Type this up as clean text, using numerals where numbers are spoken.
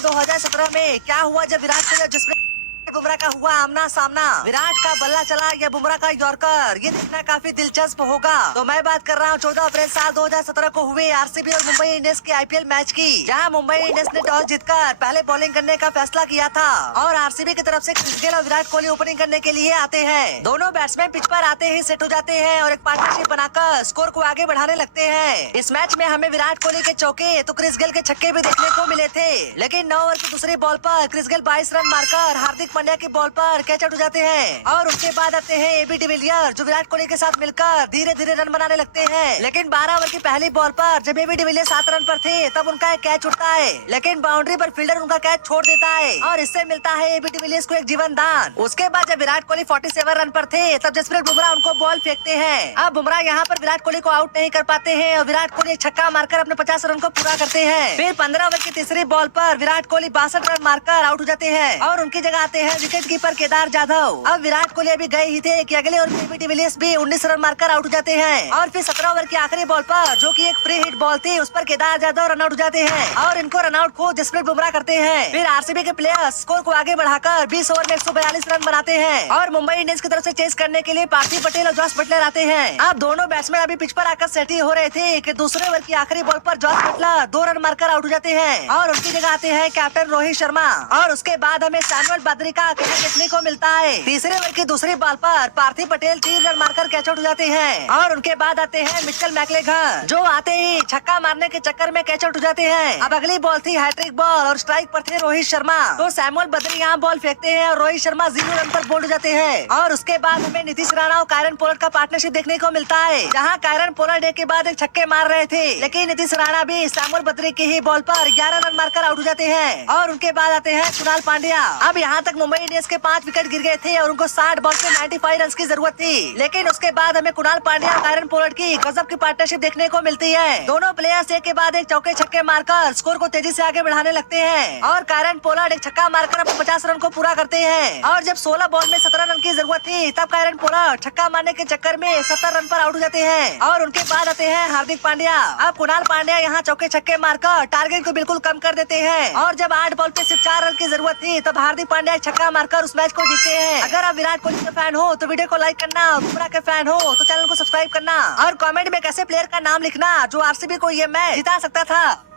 2017 में क्या हुआ जब विराट कोहली और जसप्रीत बुमराह का हुआ आमना सामना। विराट का बल्ला चला या बुमराह का यॉर्कर, ये देखना काफी दिलचस्प होगा। तो मैं बात कर रहा हूँ 14 अप्रैल साल 2017 को हुए आरसीबी और मुंबई इंडियंस के आईपीएल मैच की, जहां मुंबई इंडियंस ने टॉस जीतकर पहले बॉलिंग करने का फैसला किया था और आरसीबी की तरफ से क्रिस गेल और विराट कोहली ओपनिंग करने के लिए आते हैं। दोनों बैट्समैन पिच पर आते ही सेट हो जाते हैं और एक पार्टनरशिप बनाकर स्कोर को आगे बढ़ाने लगते हैं। इस मैच में हमें विराट कोहली के चौके तो क्रिस गेल के छक्के भी देखने को मिले थे, लेकिन 9 ओवर की दूसरी बॉल पर क्रिस गेल 22 रन मारकर हार्दिक पांड्या की बॉल पर कैच आउट हो जाते हैं और उसके बाद आते हैं एबी डिविलियर, जो विराट कोहली के साथ मिलकर धीरे धीरे रन बनाने लगते हैं। लेकिन 12 ओवर की पहली बॉल पर जब एबी डिविलियर 7 रन पर थे तब उनका एक कैच उठता है, लेकिन बाउंड्री पर फील्डर उनका कैच छोड़ देता है और इससे मिलता है एबी डिविलियर्स को एक जीवन दान। उसके बाद जब विराट कोहली 47 रन पर थे तब जसप्रीत बुमराह उनको बॉल फेंकते हैं। अब बुमराह यहाँ पर विराट कोहली को आउट नहीं कर पाते हैं और विराट कोहली एक छक्का मारकर अपने 50 रन को पूरा करते हैं। फिर 15 ओवर की तीसरी बॉल पर विराट कोहली 62 रन मारकर आउट हो जाते हैं और उनकी जगह आते हैं विकेट कीपर केदार जाधव। अब विराट कोहली अभी गए ही थे कि अगले ओवर में एबी डिविलियर्स भी 19 रन मारकर आउट हो जाते हैं और फिर 17 ओवर की आखिरी बॉल पर, जो कि एक फ्री हिट बॉल थी, उस पर केदार जाधव रन आउट हो जाते हैं और इनको रन आउट को जसप्रीत बुमराह करते हैं। फिर आरसीबी के प्लेयर्स स्कोर को आगे बढ़ाकर 20 ओवर में 142 रन बनाते हैं और मुंबई इंडियंस की तरफ से चेस करने के लिए पार्थिव पटेल और जॉस बटलर आते हैं। अब दोनों बैट्समैन अभी पिच पर आकर सेट ही हो रहे थे कि दूसरे ओवर की आखिरी बॉल पर जॉस बटलर 2 रन मारकर आउट हो जाते हैं और उनकी जगह आते हैं कैप्टन रोहित शर्मा और उसके बाद हमें सैमुअल बद्री का कहना देखने को मिलता है। तीसरे ओवर की दूसरी बॉल पर पार्थिव पटेल 3 रन मारकर कैच आउट हो जाते हैं और उनके बाद आते हैं मिचेल मैकलेघन, जो आते ही छक्का मारने के चक्कर में कैच आउट हो जाते हैं। अब अगली बॉल थी हैट्रिक बॉल और स्ट्राइक पर थे रोहित शर्मा, तो सैमुअल बद्री यहाँ बॉल फेंकते हैं और रोहित शर्मा 0 रन पर बोल्ड हो जाते हैं और उसके बाद हमें नीतीश राणा और कायरन पोलार्ड का पार्टनरशिप देखने को मिलता है, जहाँ कायरन पोलार्ड एक के बाद एक छक्के मार रहे थे, लेकिन नीतीश राणा भी सैमुअल बद्री की ही बॉल पर 11 रन मारकर आउट हो जाते हैं और उनके बाद आते हैं कुणाल पांड्या। अब यहाँ तक मुंबई इंडियंस के 5 विकेट गिर गए थे और उनको 60 बॉल पे 95 रन की जरूरत थी, लेकिन उसके बाद हमें कुणाल पांड्या और कायरन पोलार्ड की गजब की पार्टनरशिप देखने को मिलती है। दोनों प्लेयर्स एक के बाद एक चौके छक्के मारकर स्कोर को तेजी से आगे बढ़ाने लगते हैं और कायरन पोलार्ड एक छक्का मारकर अपने 50 रन को पूरा करते हैं और जब 16 बॉल में 17 रन की जरूरत थी तब कायरन पोलार्ड छक्का मारने के चक्कर में 70 रन पर आउट हो जाते हैं और उनके बाद आते हैं हार्दिक पांड्या। अब कुणाल पांड्या यहाँ चौके छक्के मारकर टारगेट को बिल्कुल कम कर देते हैं और जब 8 बॉल पे सिर्फ 4 रन की जरूरत थी तब हार्दिक पांड्या एक छक्का मारकर उस मैच को जीतते हैं। अगर आप विराट कोहली के फैन हो तो वीडियो को लाइक करना, बुमराह के फैन हो तो चैनल को सब्सक्राइब करना और कमेंट में कैसे प्लेयर का नाम लिखना जो आरसीबी को ये मैच जिता सकता था।